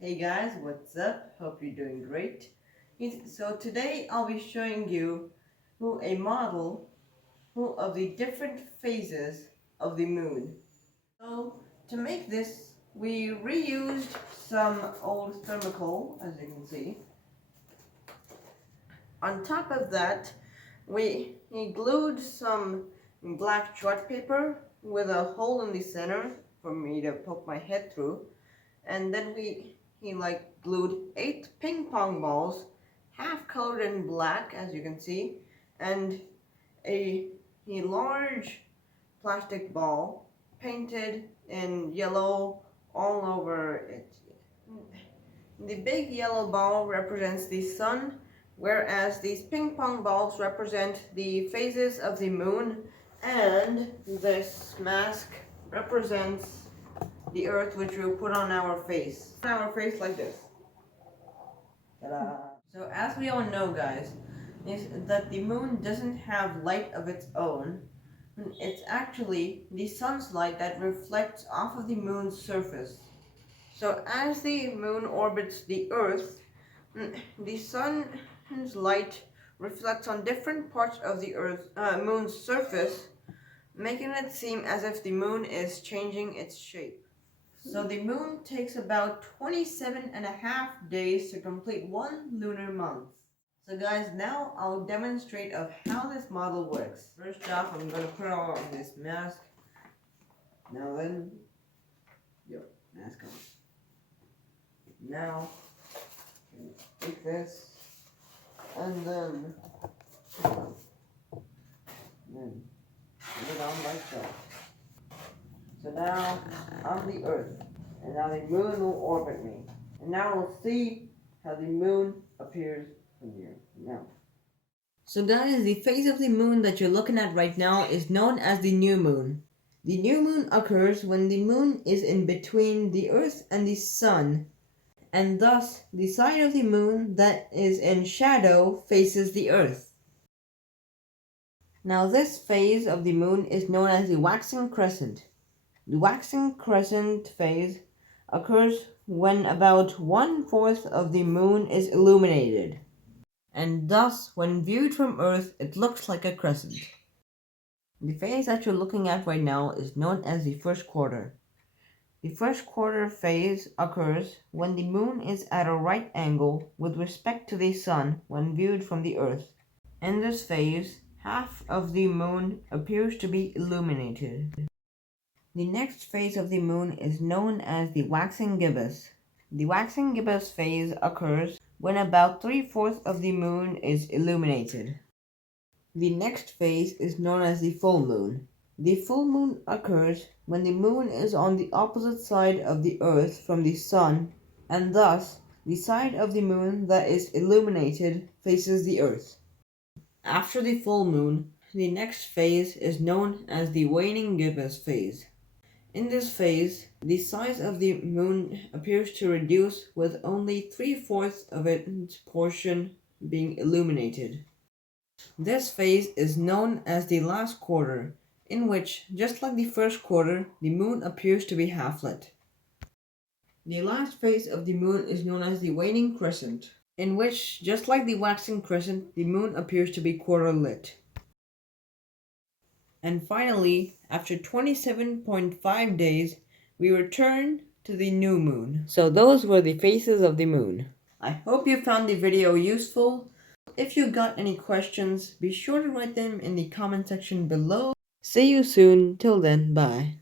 Hey guys, what's up? Hope you're doing great. So today I'll be showing you a model of the different phases of the moon. So to make this, we reused some old thermocol, as you can see. On top of that, we glued some black chart paper with a hole in the center for me to poke my head through. And then he glued 8 ping pong balls, half colored in black, as you can see, and a large plastic ball painted in yellow all over it. The big yellow ball represents the sun, whereas these ping pong balls represent the phases of the moon, and this mask represents the earth, which we will put on our face. Like this. Ta-da! So as we all know, guys, is that the moon doesn't have light of its own. It's actually the sun's light that reflects off of the moon's surface. So as the moon orbits the earth, the sun's light reflects on different parts of the moon's surface, making it seem as if the moon is changing its shape. So the moon takes about 27.5 days to complete one lunar month. So guys, now I'll demonstrate of how this model works. First off, I'm going to put on this mask. Now then, mask on. Now, take this, and then put it on like that. So now I'm the Earth, and now the moon will orbit me. And now we'll see how the moon appears from here. Now. So guys, the phase of the moon that you're looking at right now is known as the new moon. The new moon occurs when the moon is in between the Earth and the sun, and thus the side of the moon that is in shadow faces the Earth. Now this phase of the moon is known as the waxing crescent. The waxing crescent phase occurs when about 1/4 of the moon is illuminated, and thus when viewed from Earth it looks like a crescent. The phase that you're looking at right now is known as the first quarter. The first quarter phase occurs when the moon is at a right angle with respect to the sun when viewed from the Earth. In this phase, half of the moon appears to be illuminated. The next phase of the moon is known as the waxing gibbous. The waxing gibbous phase occurs when about 3/4 of the moon is illuminated. The next phase is known as the full moon. The full moon occurs when the moon is on the opposite side of the earth from the sun, and thus the side of the moon that is illuminated faces the earth. After the full moon, the next phase is known as the waning gibbous phase. In this phase, the size of the moon appears to reduce with only 3/4 of its portion being illuminated. This phase is known as the last quarter, in which, just like the first quarter, the moon appears to be half lit. The last phase of the moon is known as the waning crescent, in which, just like the waxing crescent, the moon appears to be quarter lit. And finally, after 27.5 days, we return to the new moon. So those were the phases of the moon. I hope you found the video useful. If you got any questions, be sure to write them in the comment section below. See you soon. Till then, bye.